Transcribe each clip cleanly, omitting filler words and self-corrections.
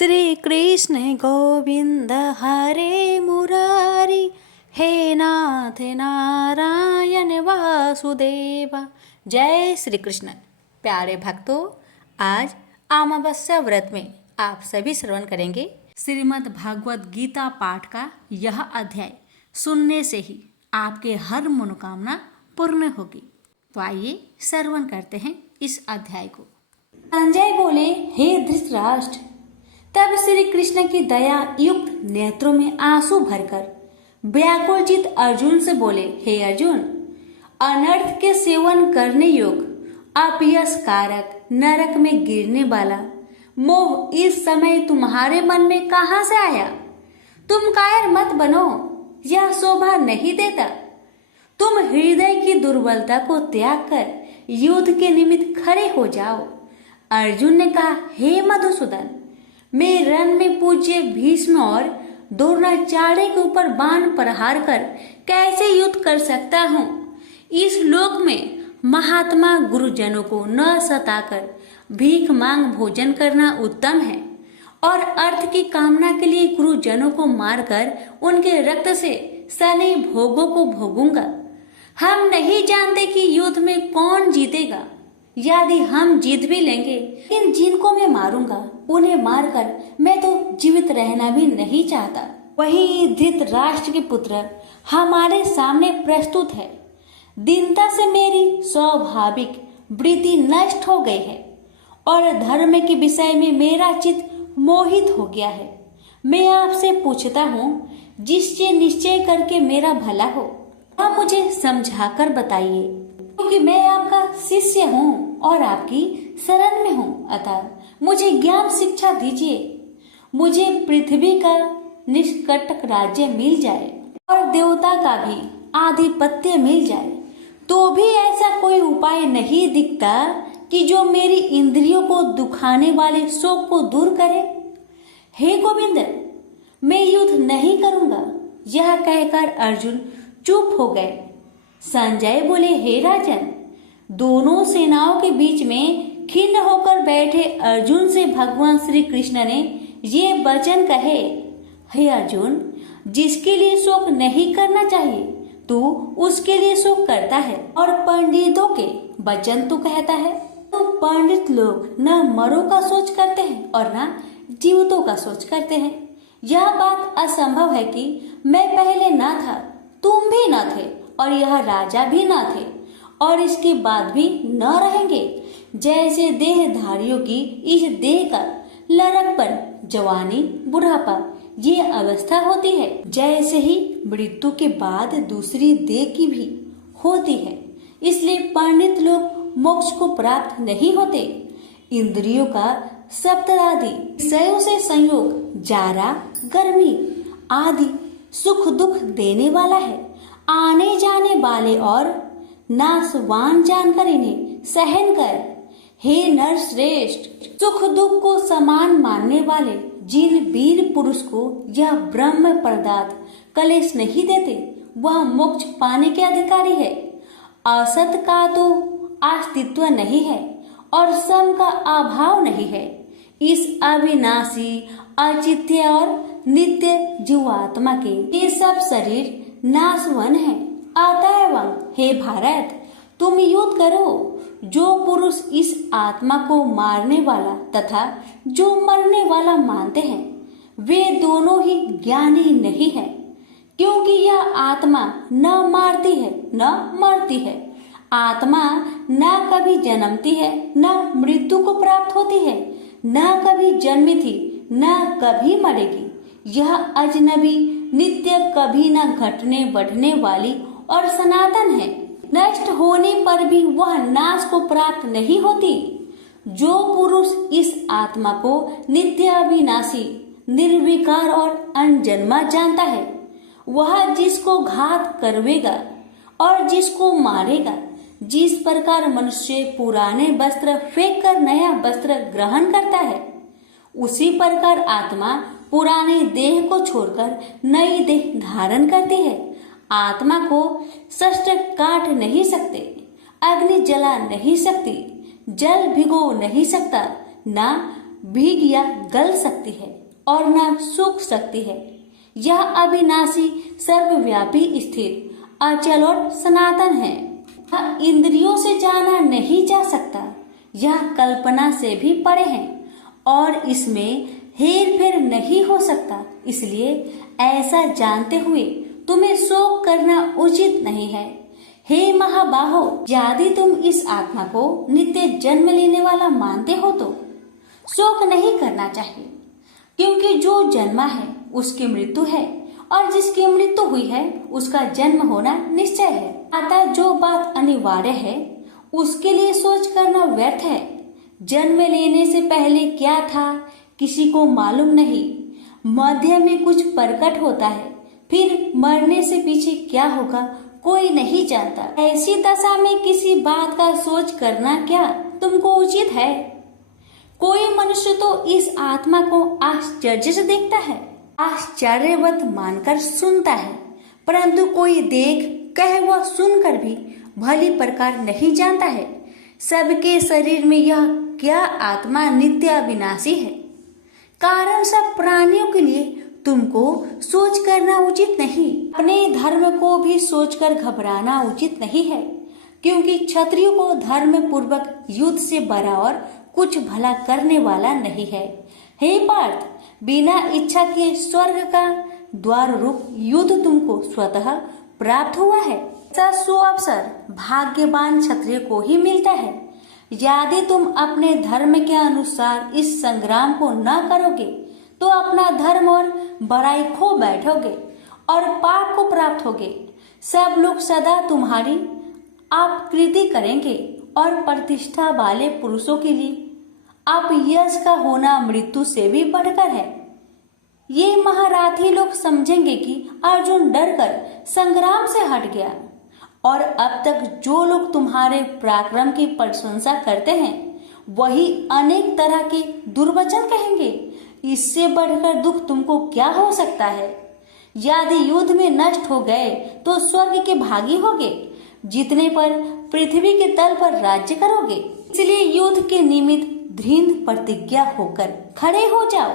श्री कृष्ण गोविंद हरे मुरारी, हे नाथ नारायण वासुदेव। जय श्री कृष्ण। प्यारे भक्तों, आज अमावस्या व्रत में आप सभी श्रवण करेंगे श्रीमद् भागवत गीता पाठ का यह अध्याय। सुनने से ही आपके हर मनोकामना पूर्ण होगी। तो आइए श्रवण करते हैं इस अध्याय को। संजय बोले, हे धृतराष्ट्र। तब श्री कृष्ण की दया युक्त नेत्रों में आंसू भरकर व्याकुल चित अर्जुन से बोले, हे अर्जुन, अनर्थ के सेवन करने योग्य अपयश कारक नरक में गिरने वाला मोह इस समय तुम्हारे मन में कहां से आया? तुम कायर मत बनो, यह शोभा नहीं देता। तुम हृदय की दुर्बलता को त्याग कर युद्ध के निमित्त खड़े हो जाओ। अर्जुन ने कहा, हे मधुसूदन, मैं रण में पूज्य भीष्म और द्रोणाचार्य के ऊपर बाण प्रहार कर कैसे युद्ध कर सकता हूँ? इस लोक में महात्मा गुरुजनों को न सताकर भीख मांग भोजन करना उत्तम है, और अर्थ की कामना के लिए गुरुजनों को मारकर उनके रक्त से सने भोगों को भोगूंगा। हम नहीं जानते कि युद्ध में कौन जीतेगा। यदि हम जीत भी लेंगे, लेकिन जिनको मैं मारूंगा उन्हें मारकर मैं तो जीवित रहना भी नहीं चाहता। वहीं धृतराष्ट्र के पुत्र हमारे सामने प्रस्तुत है। दीनता से मेरी स्वाभाविक वृत्ति नष्ट हो गई है और धर्म के विषय में मेरा चित्त मोहित हो गया है। मैं आपसे पूछता हूँ, जिससे निश्चय करके मेरा भला हो, आप मुझे समझाकर बताइए, क्योंकि मैं आपका शिष्य हूँ और आपकी शरण में हूँ। अतः मुझे ज्ञान शिक्षा दीजिए। मुझे पृथ्वी का निष्कंटक राज्य मिल जाए और देवता का भी आधिपत्य मिल जाए, तो भी ऐसा कोई उपाय नहीं दिखता कि जो मेरी इंद्रियों को दुखाने वाले शोक को दूर करे। हे गोविंद, मैं युद्ध नहीं करूंगा। यह कहकर अर्जुन चुप हो गए। संजय बोले, हे राजन, दोनों सेनाओं के बीच में खिन्न होकर बैठे अर्जुन से भगवान श्री कृष्ण ने ये वचन कहे, हे अर्जुन, जिसके लिए शोक नहीं करना चाहिए तू उसके लिए शोक करता है, और पंडितों के वचन तू कहता है। तो पंडित लोग न मरों का सोच करते हैं और न जीवितों का सोच करते हैं। यह बात असंभव है कि मैं पहले न था, तुम भी न थे, और यह राजा भी न थे, और इसके बाद भी न रहेंगे। जैसे देहधारियों की इस देह का लड़कपन, जवानी, बुढ़ापा ये अवस्था होती है, जैसे ही मृत्यु के बाद दूसरी देह की भी होती है। इसलिए पंडित लोग मोक्ष को प्राप्त नहीं होते। इंद्रियों का सप्तरादि विषयों से संयोग जारा, गर्मी आदि सुख दुख देने वाला है। आने जाने वाले और नाशवान जानकर इन्हें सहन कर। हे नर श्रेष्ठ, सुख दुख को समान मानने वाले जिन वीर पुरुष को यह ब्रह्म पदार्थ कलेश नहीं देते, वह मोक्ष पाने के अधिकारी है। असत का तो अस्तित्व नहीं है और सम का अभाव नहीं है। इस अविनाशी, अचित्य और नित्य जीवात्मा के ये सब शरीर नाशवन है। अतएव हे भारत, तुम युद्ध करो। जो पुरुष इस आत्मा को मारने वाला तथा जो मरने वाला मानते हैं, वे दोनों ही ज्ञानी नहीं है, क्योंकि यह आत्मा न मारती है न मरती है। आत्मा न कभी जन्मती है न मृत्यु को प्राप्त होती है, न कभी जन्मी थी न कभी मरेगी। यह अजनबी, नित्य, कभी न घटने बढ़ने वाली और सनातन है। नष्ट होने पर भी वह नाश को प्राप्त नहीं होती। जो पुरुष इस आत्मा को नित्य, अविनाशी, निर्विकार और अनजन्मा जानता है, वह जिसको घात करवेगा और जिसको मारेगा, जिस प्रकार मनुष्य पुराने वस्त्र फेंक कर नया वस्त्र ग्रहण करता है, उसी प्रकार आत्मा पुराने देह को छोड़कर नई देह धारण करती है। आत्मा को शस्त्र काट नहीं सकते, अग्नि जला नहीं सकती, जल भिगो नहीं सकता, न भीग या गल सकती है और न सूख सकती है। यह अविनाशी, सर्वव्यापी, स्थिर, अचल और सनातन है। यह इंद्रियों से जाना नहीं जा सकता। यह कल्पना से भी परे है और इसमें हेर फेर नहीं हो सकता। इसलिए ऐसा जानते हुए तुम्हें शोक करना उचित नहीं है। हे महाबाहो, यदि तुम इस आत्मा को नित्य जन्म लेने वाला मानते हो तो शोक नहीं करना चाहिए, क्योंकि जो जन्मा है उसकी मृत्यु है और जिसकी मृत्यु हुई है उसका जन्म होना निश्चय है। अतः जो बात अनिवार्य है उसके लिए सोच करना व्यर्थ है। जन्म लेने से पहले क्या था किसी को मालूम नहीं। मध्य में कुछ प्रकट होता है, फिर मरने से पीछे क्या होगा कोई नहीं जानता। ऐसी दशा में किसी बात का सोच करना क्या तुमको उचित है? कोई मनुष्य तो इस आत्मा को आश्चर्य से देखता है, आश्चर्यवत मानकर सुनता है, परंतु कोई देख कह व सुनकर भी भली प्रकार नहीं जानता है सबके शरीर में यह क्या आत्मा नित्य अविनाशी है। कारण सब प्राणियों के लिए तुमको सोच करना उचित नहीं। अपने धर्म को भी सोचकर घबराना उचित नहीं है, क्योंकि क्षत्रियो को धर्म पूर्वक युद्ध से बराबर कुछ भला करने वाला नहीं है। हे पार्थ, बिना इच्छा के स्वर्ग का द्वार रूप युद्ध तुमको स्वतः प्राप्त हुआ है। ऐसा सुअवसर भाग्यवान क्षत्रिय को ही मिलता है। यदि तुम अपने धर्म के अनुसार इस संग्राम को न करोगे तो अपना धर्म और बड़ाई खो बैठोगे और पाप को प्राप्त होगे। सब लोग सदा तुम्हारी अपकीर्ति करेंगे और प्रतिष्ठा वाले पुरुषों के लिए आप यश का होना मृत्यु से भी बढ़कर है। ये महारथी लोग समझेंगे कि अर्जुन डरकर संग्राम से हट गया, और अब तक जो लोग तुम्हारे पराक्रम की प्रशंसा करते हैं वही अनेक तरह के दुर्वचन कहेंगे। इससे बढ़कर दुख तुमको क्या हो सकता है? यदि युद्ध में नष्ट हो गए तो स्वर्ग के भागी होगे, जीतने पर पृथ्वी के तल पर राज्य करोगे। इसलिए युद्ध के निमित्त दृढ़ प्रतिज्ञा होकर खड़े हो जाओ।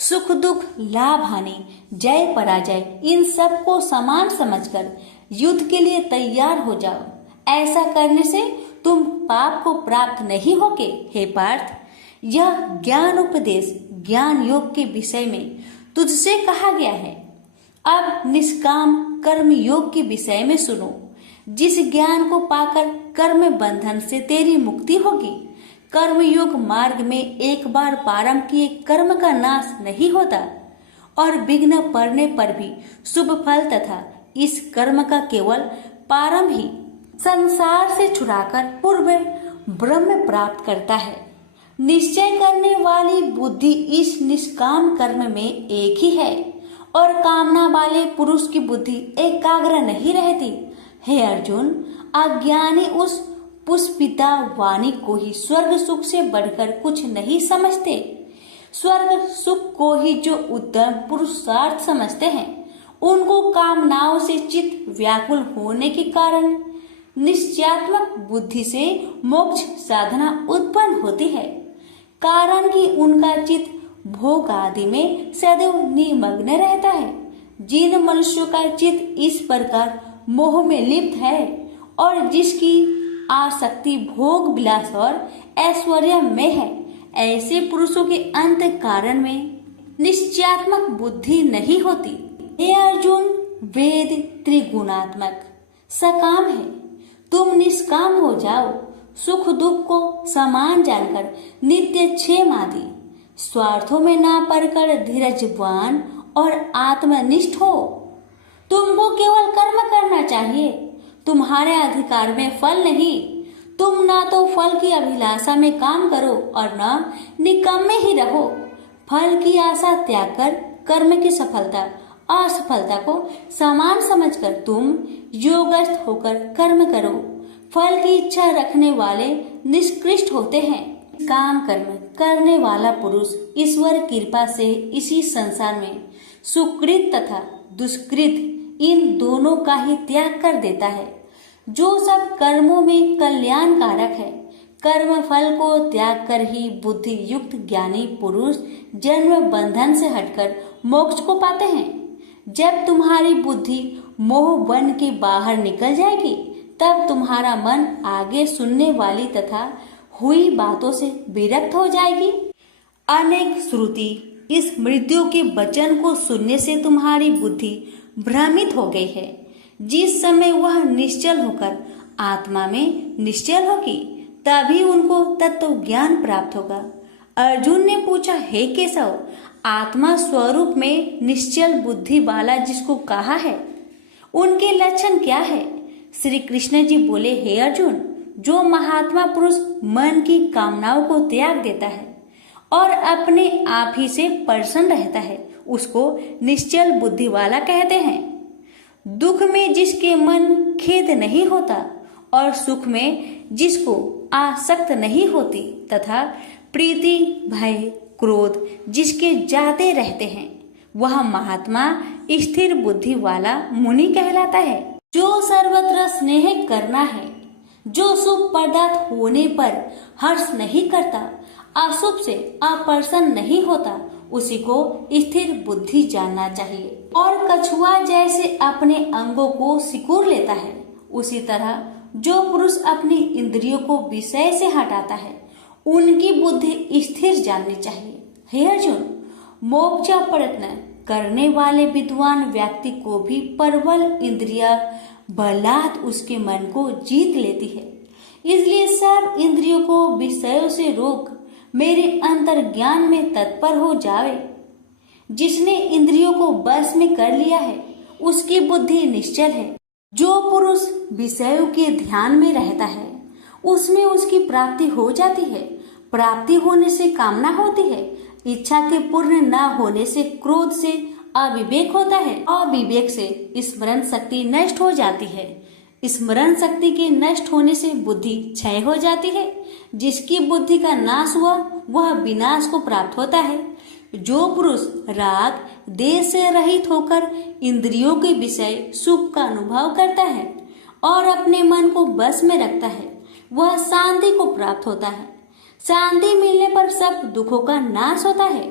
सुख दुख, लाभ हानि, जय पराजय, इन सब को समान समझकर युद्ध के लिए तैयार हो जाओ। ऐसा करने से तुम पाप को प्राप्त नहीं होगे। हे पार्थ, यह ज्ञान उपदेश ज्ञान योग के विषय में तुझसे कहा गया है। अब निष्काम कर्म योग के विषय में सुनो। जिस ज्ञान को पाकर कर्म बंधन से तेरी मुक्ति होगी। कर्म योग मार्ग में एक बार प्रारंभ किए कर्म का नाश नहीं होता और विघ्न पड़ने पर भी शुभ फल तथा इस कर्म का केवल प्रारंभ ही संसार से छुड़ाकर पूर्व ब्रह्म प्राप्त करता है। निश्चय करने वाली बुद्धि इस निष्काम कर्म में एक ही है और कामना वाले पुरुष की बुद्धि एकाग्र नहीं रहती। हे अर्जुन, अज्ञानी उस पुष्पिता वाणी को ही स्वर्ग सुख से बढ़कर कुछ नहीं समझते। स्वर्ग सुख को ही जो उत्तम पुरुषार्थ समझते हैं, उनको कामनाओं से चित्त व्याकुल होने के कारण निश्चयात्मक बुद्धि से मोक्ष साधना उत्पन्न होती है। कारण कि उनका चित्त भोग आदि में सदैव निमग्न रहता है। जिन मनुष्यों का चित्त इस प्रकार मोह में लिप्त है और जिसकी आसक्ति भोग विलास और ऐश्वर्य में है, ऐसे पुरुषों के अंत कारण में निश्चयात्मक बुद्धि नहीं होती। हे अर्जुन, वेद त्रिगुणात्मक सकाम है, तुम निष्काम हो जाओ। सुख दुख को समान जानकर नित्य क्षेम आदि स्वार्थों में ना पड़कर धीरजवान और आत्मनिष्ठ हो। तुमको केवल कर्म करना चाहिए, तुम्हारे अधिकार में फल नहीं। तुम ना तो फल की अभिलाषा में काम करो और ना निकम्मे ही रहो। फल की आशा त्याग कर कर्म की सफलता असफलता को समान समझकर तुम योगस्थ होकर कर्म करो। फल की इच्छा रखने वाले निष्कृष्ट होते हैं। काम कर्म करने वाला पुरुष ईश्वर कृपा से इसी संसार में सुकृत तथा दुष्कृत इन दोनों का ही त्याग कर देता है। जो सब कर्मों में कल्याणकारक है, कर्म फल को त्याग कर ही बुद्धि युक्त ज्ञानी पुरुष जन्म बंधन से हटकर मोक्ष को पाते हैं। जब तुम्हारी बुद्धि मोह बन के बाहर निकल जाएगी, तब तुम्हारा मन आगे सुनने वाली तथा हुई बातों से विरक्त हो जाएगी। अनेक श्रुति इस मृत्यु के वचन को सुनने से तुम्हारी बुद्धि भ्रमित हो गई है। जिस समय वह निश्चल होकर आत्मा में निश्चल होगी, तभी उनको तत्व ज्ञान प्राप्त होगा। अर्जुन ने पूछा, हे केशव, आत्मा स्वरूप में निश्चल बुद्धि वाला जिसको कहा है, उनके लक्षण क्या है? श्री कृष्ण जी बोले, हे अर्जुन, जो महात्मा पुरुष मन की कामनाओं को त्याग देता है और अपने आप ही से प्रसन्न रहता है, उसको निश्चल बुद्धि वाला कहते हैं। दुख में जिसके मन खेद नहीं होता और सुख में जिसको आसक्त नहीं होती तथा प्रीति भय क्रोध जिसके जाते रहते हैं, वह महात्मा स्थिर बुद्धि वाला मुनि कहलाता है। जो सर्वत्र स्नेह करना है, जो शुभ पदार्थ होने पर हर्ष नहीं करता, अशुभ से अप्रसन्न नहीं होता, उसी को स्थिर बुद्धि जानना चाहिए। और कछुआ जैसे अपने अंगों को सिकुड़ लेता है, उसी तरह जो पुरुष अपनी इंद्रियों को विषय से हटाता है, उनकी बुद्धि स्थिर जाननी चाहिए। हे अर्जुन, मोक्ष प्रयत्न करने वाले विद्वान व्यक्ति को भी प्रबल इंद्रिया बलात् उसके मन को जीत लेती है। इसलिए सब इंद्रियों को विषयों से रोक मेरे अंतर ज्ञान में तत्पर हो जावे। जिसने इंद्रियों को बस में कर लिया है, उसकी बुद्धि निश्चल है। जो पुरुष विषयों के ध्यान में रहता है, उसमें उसकी प्राप्ति हो जाती है। प्राप्ति होने से कामना होती है, इच्छा के पूर्ण न होने से क्रोध से अविवेक होता है, अविवेक से स्मरण शक्ति नष्ट हो जाती है, स्मरण शक्ति के नष्ट होने से बुद्धि क्षय हो जाती है। जिसकी बुद्धि का नाश हुआ, वह विनाश को प्राप्त होता है। जो पुरुष राग देश से रहित होकर इंद्रियों के विषय सुख का अनुभव करता है और अपने मन को बस में रखता है, वह शांति को प्राप्त होता है। शांति मिलने पर सब दुखों का नाश होता है।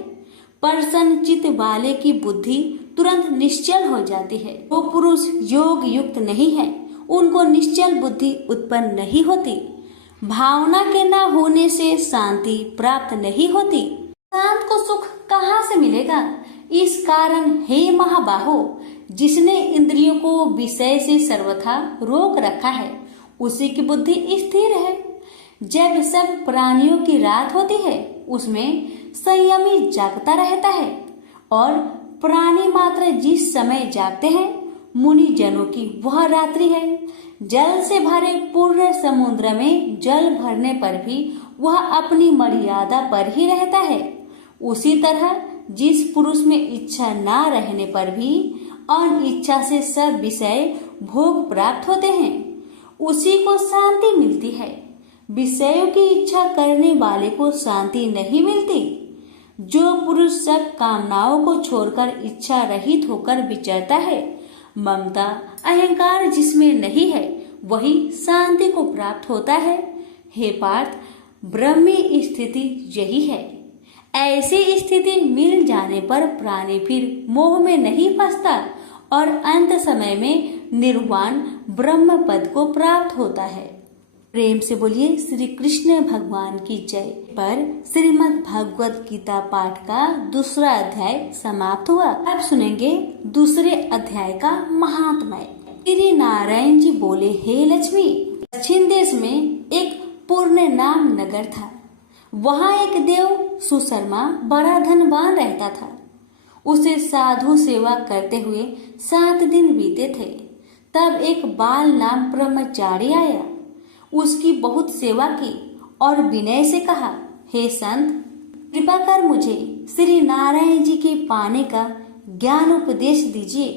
प्रसन्न चित्त वाले की बुद्धि तुरंत निश्चल हो जाती है। वो पुरुष योग युक्त नहीं है, उनको निश्चल बुद्धि उत्पन्न नहीं होती। भावना के न होने से शांति प्राप्त नहीं होती। शांत को सुख कहाँ से मिलेगा? इस कारण हे महाबाहो, जिसने इंद्रियों को विषय से सर्वथा रोक रखा है, उसी की बुद्धि स्थिर है। जब सब प्राणियों की रात होती है, उसमें संयमी जागता रहता है और प्राणी मात्र जिस समय जागते हैं, मुनि जनों की वह रात्रि है। जल से भरे पूर्ण समुद्र में जल भरने पर भी वह अपनी मर्यादा पर ही रहता है। उसी तरह जिस पुरुष में इच्छा ना रहने पर भी अनिच्छा से सब विषय भोग प्राप्त होते हैं, उसी को शांति मिलती है। विषयों की इच्छा करने वाले को शांति नहीं मिलती। जो पुरुष सब कामनाओं को छोड़कर इच्छा रहित होकर विचरता है, ममता अहंकार जिसमें नहीं है, वही शांति को प्राप्त होता है। हे पार्थ, ब्रह्मी स्थिति यही है। ऐसी स्थिति मिल जाने पर प्राणी फिर मोह में नहीं फंसता और अंत समय में निर्वाण ब्रह्म पद को प्राप्त होता है। प्रेम से बोलिए श्री कृष्ण भगवान की जय। पर श्रीमद् भगवद गीता पाठ का दूसरा अध्याय समाप्त हुआ। अब सुनेंगे दूसरे अध्याय का महात्म्य। श्री नारायण जी बोले, हे लक्ष्मी, दक्षिण देश में एक पूर्ण नाम नगर था। वहाँ एक देव सुशर्मा बड़ा धनवान रहता था। उसे साधु सेवा करते हुए 7 दिन बीते थे। तब एक बाल नाम ब्रह्मचारी आया, उसकी बहुत सेवा की और विनय से कहा, हे संत, कृपा कर मुझे श्री नारायण जी के पाने का ज्ञान उपदेश दीजिए।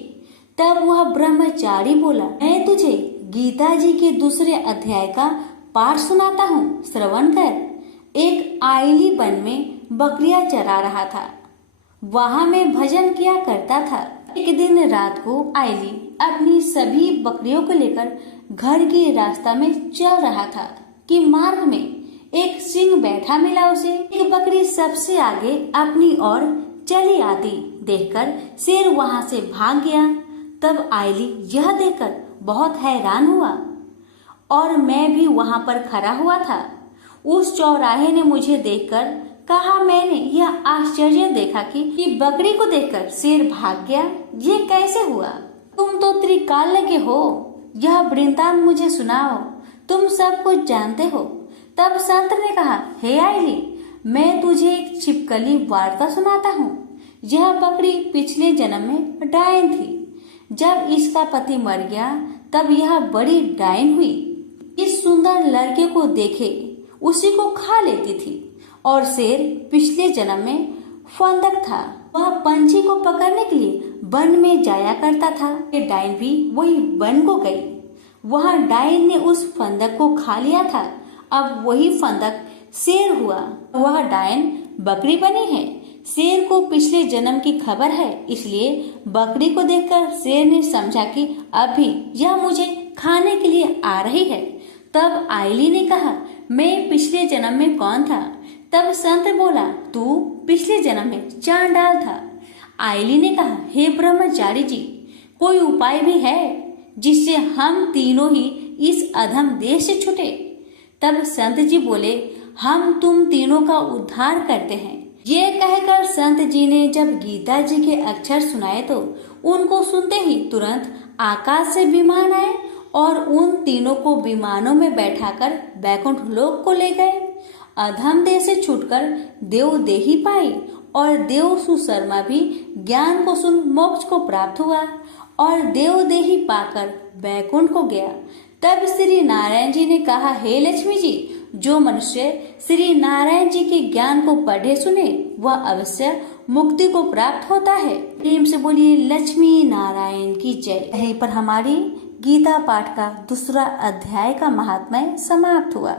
तब वह ब्रह्मचारी बोला, मैं तुझे गीता जी के दूसरे अध्याय का पाठ सुनाता हूँ, श्रवण कर। एक आईली वन में बकरियां चरा रहा था। वहां में भजन किया करता था। एक दिन रात को आईली अपनी सभी बकरियों को लेकर घर के रास्ता में चल रहा था कि मार्ग में एक सिंह बैठा मिला उसे। एक बकरी सबसे आगे अपनी ओर चली आती देखकर शेर वहाँ से भाग गया। तब आयली यह देखकर बहुत हैरान हुआ और मैं भी वहाँ पर खड़ा हुआ था। उस चौराहे ने मुझे देखकर कहा, मैंने यह आश्चर्य देखा कि बकरी को देखकर शेर भाग गया। ये कैसे हुआ? तुम तो त्रिकाल लगे हो, यह वृत्तांत मुझे सुनाओ, तुम सब कुछ जानते हो। तब संत ने कहा, हे आयली, मैं तुझे एक छिपकली वार्ता सुनाता हूँ। यह बकरी पिछले जन्म में डायन थी। जब इसका पति मर गया तब यह बड़ी डायन हुई। इस सुंदर लड़के को देखे उसी को खा लेती थी। और शेर पिछले जन्म में फंदक था, वह पंछी को पकड़ने के लिए वन में जाया करता था। ये डायन भी वही वन को गई, वह डायन ने उस फंदक को खा लिया था। अब वही फंदक शेर हुआ, वह डायन बकरी बनी है। शेर को पिछले जन्म की खबर है, इसलिए बकरी को देखकर शेर ने समझा कि अभी यह मुझे खाने के लिए आ रही है। तब आयली ने कहा, मैं पिछले जन्म में कौन था? तब संत बोला, तू पिछले जन्म में चांडाल था। आयली ने कहा, हे ब्रह्मचारी जी, कोई उपाय भी है जिससे हम तीनों ही इस अधम देश से छूटे? तब संत जी बोले, हम तुम तीनों का उद्धार करते हैं। ये कहकर संत जी ने जब गीता जी के अक्षर सुनाए तो उनको सुनते ही तुरंत आकाश से विमान आए और उन तीनों को विमानों में बैठाकर बैकुंठ लोक को ले गए। अधम देह से छूटकर देव देही पाई और देव सुशर्मा भी ज्ञान को सुन मोक्ष को प्राप्त हुआ और देव देही पाकर बैकुंठ को गया। तब श्री नारायण जी ने कहा, हे लक्ष्मी जी, जो मनुष्य श्री नारायण जी के ज्ञान को पढ़े सुने वह अवश्य मुक्ति को प्राप्त होता है। प्रेम से बोलिए लक्ष्मी नारायण की जय। यहीं पर हमारी गीता पाठ का दूसरा अध्याय का महात्म्य समाप्त हुआ।